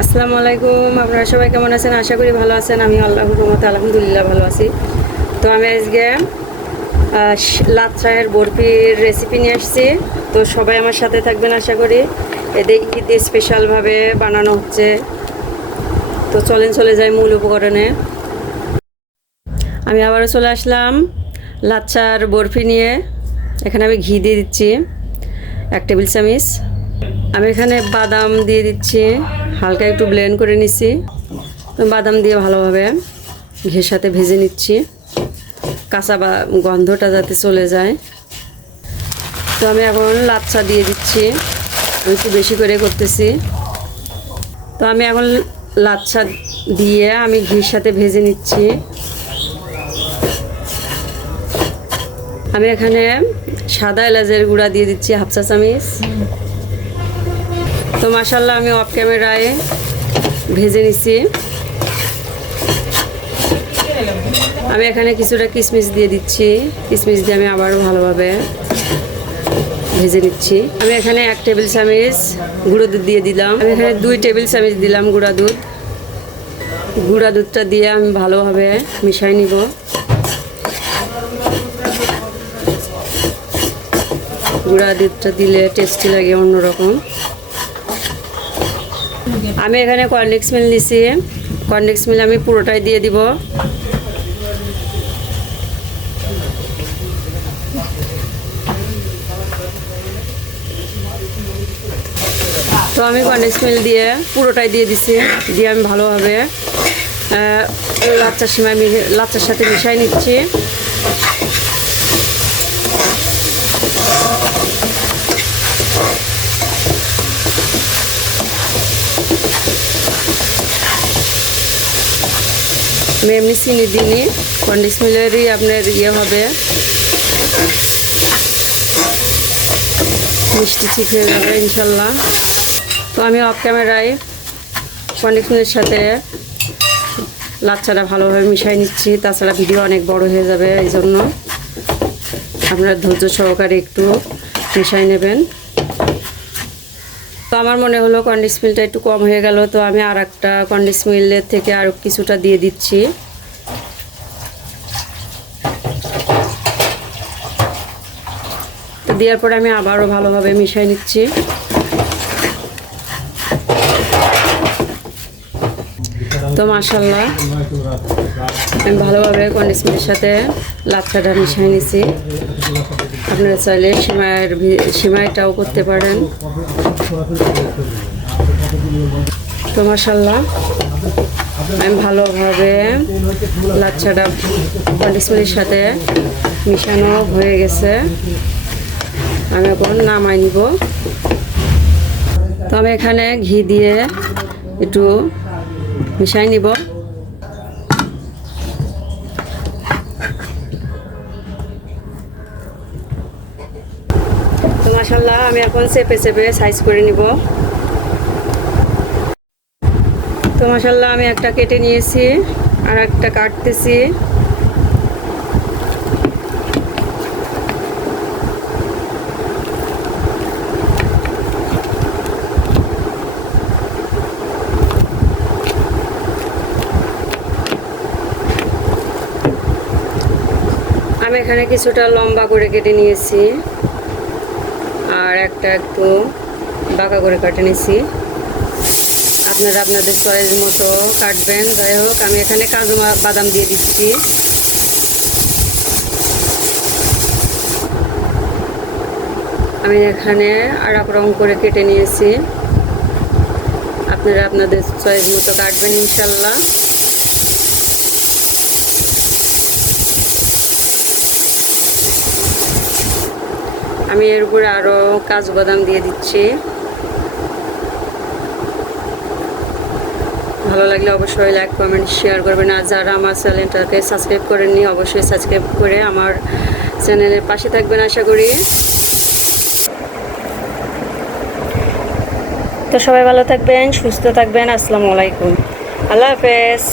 আসসালামু আলাইকুম। আপনারা সবাই কেমন আছেন? আশা করি ভালো আছেন। আমি আল্লাহর রহমতে আলহামদুলিল্লাহ ভালো আছি। তো আমি আজকে লাচ্ছায়ের বরফির রেসিপি নিয়ে আসছি। তো সবাই আমার সাথে থাকবেন আশা করি। এদের ঈদে স্পেশালভাবে বানানো হচ্ছে। তো চলে যাই মূল উপকরণে। আমি আবারও চলে আসলাম লাচ্ছার বরফি নিয়ে। এখানে আমি ঘি দিয়ে দিচ্ছি 1 টেবিল চামচ। আমি এখানে বাদাম দিয়ে দিচ্ছি, হালকা একটু ব্লেন্ড করে নিচ্ছি। বাদাম দিয়ে ভালোভাবে ঘিয়ের সাথে ভেজে নিচ্ছি, কাঁচা বা গন্ধটা যাতে চলে যায়। তো আমি এখন লাচ্ছা দিয়ে দিচ্ছি, আমি একটু বেশি করে করতেছি। তো আমি এখন লাচ্ছা দিয়ে আমি ঘির সাথে ভেজে নিচ্ছি। আমি এখানে সাদা এলাচের গুঁড়া দিয়ে দিচ্ছি 1/2 চা চামচ। তো মাশাআল্লাহ আমি অফ ক্যামেরায় ভেজে নিচ্ছি। আমি এখানে কিছুটা কিশমিশ দিয়ে দিচ্ছি, কিশমিশ দিয়ে আমি আবারও ভালোভাবে ভেজে নিচ্ছি। আমি এখানে 1 টেবিল চামচ গুঁড়ো দুধ দিয়ে দিলাম। আমি এখানে 2 টেবিল চামচ দিলাম গুঁড়া দুধ। গুঁড়া দুধটা দিয়ে আমি ভালোভাবে মিশাই নিব। গুঁড়া দুধটা দিলে টেস্টি লাগে অন্যরকম। আমি এখানে কর্নফ্লেক্স মিল নিছি, কর্নফ্লেক্স মিল আমি পুরোটাই দিয়ে দিব। তো আমি কর্নফ্লেক্স মিল দিয়ে পুরোটাই দিয়ে দিছি, দিয়ে আমি ভালোভাবে লাচ্চার সাথে মিশাই নিচ্ছি। আমি এমনি চিনি দিইনি, কর্নফ্লেক্স মিলেরই আপনার হবে, মিষ্টি ঠিক হয়ে যাবে ইনশাল্লাহ। তো আমি অফ ক্যামেরায় কর্নফ্লেক্স মিলের সাথে লাচ্চাটা ভালোভাবে মিশাই নিচ্ছি, তাছাড়া ভিডিও অনেক বড় হয়ে যাবে, এই জন্য আপনারা ধৈর্য সহকারে একটু মিশাই নেবেন। তো আমার মনে হলো কর্নফ্লেক্স মিলটা একটু কম হয়ে গেল, তো আমি আর একটা কর্নফ্লেক্স মিলের থেকে আরও কিছুটা দিয়ে দিচ্ছি। তো দেওয়ার পরে আমি আবারও ভালোভাবে মিশাই নিচ্ছি। তো মাশাআল্লাহ আমি ভালোভাবে কর্নফ্লেক্স মিলের সাথে লাচ্চাটা মিশাই নিচ্ছি। আপনারা চাইলে সিমাইটাও করতে পারেন। তো মাশাআল্লাহ আমি ভালোভাবে লাচ্চাটা কর্নফ্লেক্স মিলের সাথে মিশানো হয়ে গেছে। আমি এখন নামাই নিব। তো আমি এখানে ঘি দিয়ে একটু মিশাই নিব। তো মাশাআল্লাহ আমি এখন চেপে সাইজ করে নিব। তো মাশাআল্লাহ আমি একটা কেটে নিয়েছি, আর একটা কাটতেছি। আমি এখানে কিছুটা লম্বা করে কেটে নিয়েছি, আর একটা একটু বাঁকা করে কেটে নিয়েছি। আপনারা আপনাদের চয়েস মতো কাটবেন। যাই হোক আমি এখানে কাজু বাদাম দিয়ে দিচ্ছি। আমি এখানে আর এক রকম করে কেটে নিয়েছি, আপনারা আপনাদের চয়েস মতো কাটবেন ইনশাল্লাহ। আমি এর উপরে আরও কাজু বাদাম দিয়ে দিচ্ছি। ভালো লাগলে অবশ্যই লাইক কমেন্ট শেয়ার করবেন। আর যারা আমার চ্যানেলটাকে সাবস্ক্রাইব করেননি অবশ্যই সাবস্ক্রাইব করে আমার চ্যানেলের পাশে থাকবেন আশা করি। তো সবাই ভালো থাকবেন, সুস্থ থাকবেন। আসসালামু আলাইকুম, আল্লাহ হাফেজ।